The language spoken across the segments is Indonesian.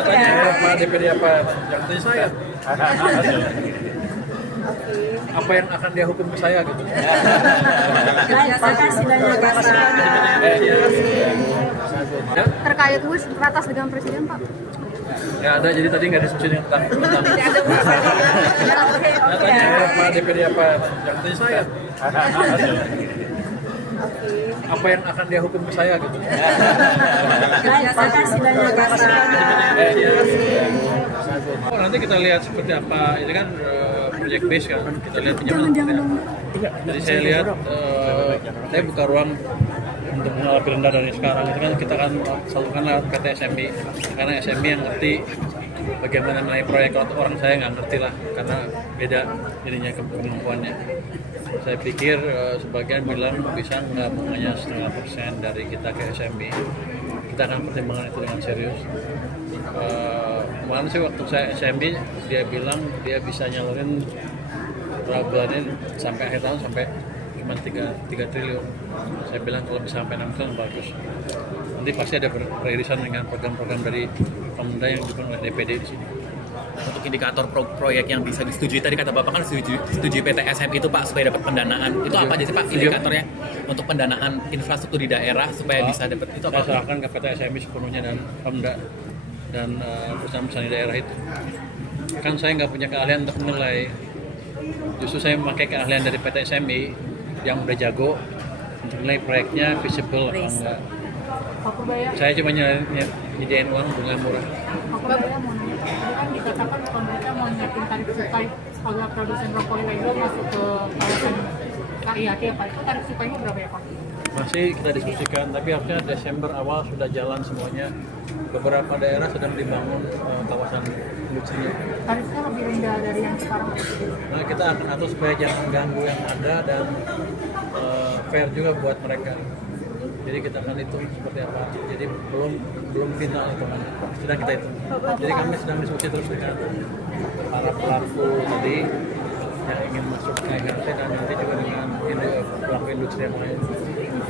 Tanya Pak DPD apa? Jangan tanya saya. Apa yang akan dia hukum ke saya gitu? Terima kasih banyak Pak. Ya, Terkait WIS ratas dengan presiden Pak. nggak ada, jadi tadi nggak diskusi tentang. Tanya Pak DPD apa? Jangan tanya saya. Apa yang akan dia hukum ke saya gitu? Terima kasih banyak Pak. Oh, nanti kita lihat seperti apa. Ini kan project base kan. Kita lihat Jangan dong. Jadi saya lihat saya buka ruang untuk mengalami rendah dari sekarang. Itu kan kita kan salurkan lewat PT SMI, karena SMI yang ngerti bagaimana mengenai proyek. Kalau orang saya nggak ngerti lah, karena beda ininya kemampuannya. Saya pikir sebagian bilang bisa nggak hanya 0,5% dari kita ke SMI. Kita akan pertimbangkan itu dengan serius. Kemarin sih waktu saya SMI, dia bilang dia bisa nyalurin berapa bulan ini sampai akhir tahun sampai cuma 3 triliun. Saya bilang kalau bisa sampai 6 triliun bagus. Nanti pasti ada peririsan dengan program-program dari pemerintah yang didukung oleh DPD di sini. Untuk indikator proyek yang bisa disetujui, tadi kata Bapak kan setujui PT SM itu Pak supaya dapat pendanaan. Itu apa aja sih Pak indikatornya untuk pendanaan infrastruktur di daerah supaya bisa dapat itu apa? Saya serahkan ke PT SMI sepenuhnya dan Pemda dan perusahaan-perusahaan di daerah itu. Kan saya nggak punya keahlian untuk menilai. Justru saya memakai keahlian dari PT SMI yang udah jago untuk menilai proyeknya visible atau enggak. Pak Purbaya, Saya cuma nyediain uang bunga murah. Pak Purbaya mau nanya. Tadi kan dikatakan pemerintah mau nyiapin tarif cukai agar produsen rokok ilegal masuk ke kawasan KIAT ya Pak. Itu tarif cukainya berapa ya Pak? Masih kita diskusikan, tapi harusnya Desember awal sudah jalan semuanya. Beberapa daerah sedang dibangun kawasan industrinya. Tarifnya lebih rendah dari yang sekarang. Nah, kita akan atur supaya jangan mengganggu yang ada dan fair juga buat mereka. Jadi kita akan hitung seperti apa. Jadi belum final hitungannya, sedang kita hitung. Jadi kami sedang diskusi terus dengan para pelaku tadi yang ingin masuk ke IHT dan nanti juga dengan pelaku industri yang lain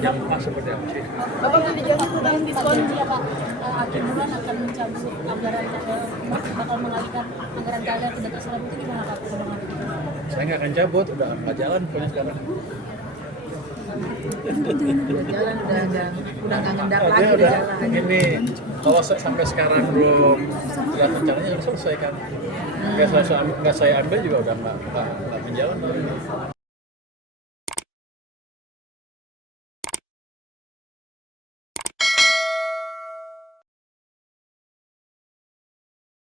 yang pas seperti apa sih. Bapak sudah dijamin dalam diskon ya Pak. Akhir bulan akan mencabut anggaran bakal mengalihkan anggaran kalian tidak terserah itu gimana Pak? Saya nggak akan cabut, udah nggak jalan pokoknya sekarang. Jalan udah nggak ngendap lagi Udah jalan. ini kalau sampai sekarang belum lihat rencananya harus selesai kan. Nggak saya ambil juga udah nggak menjalan.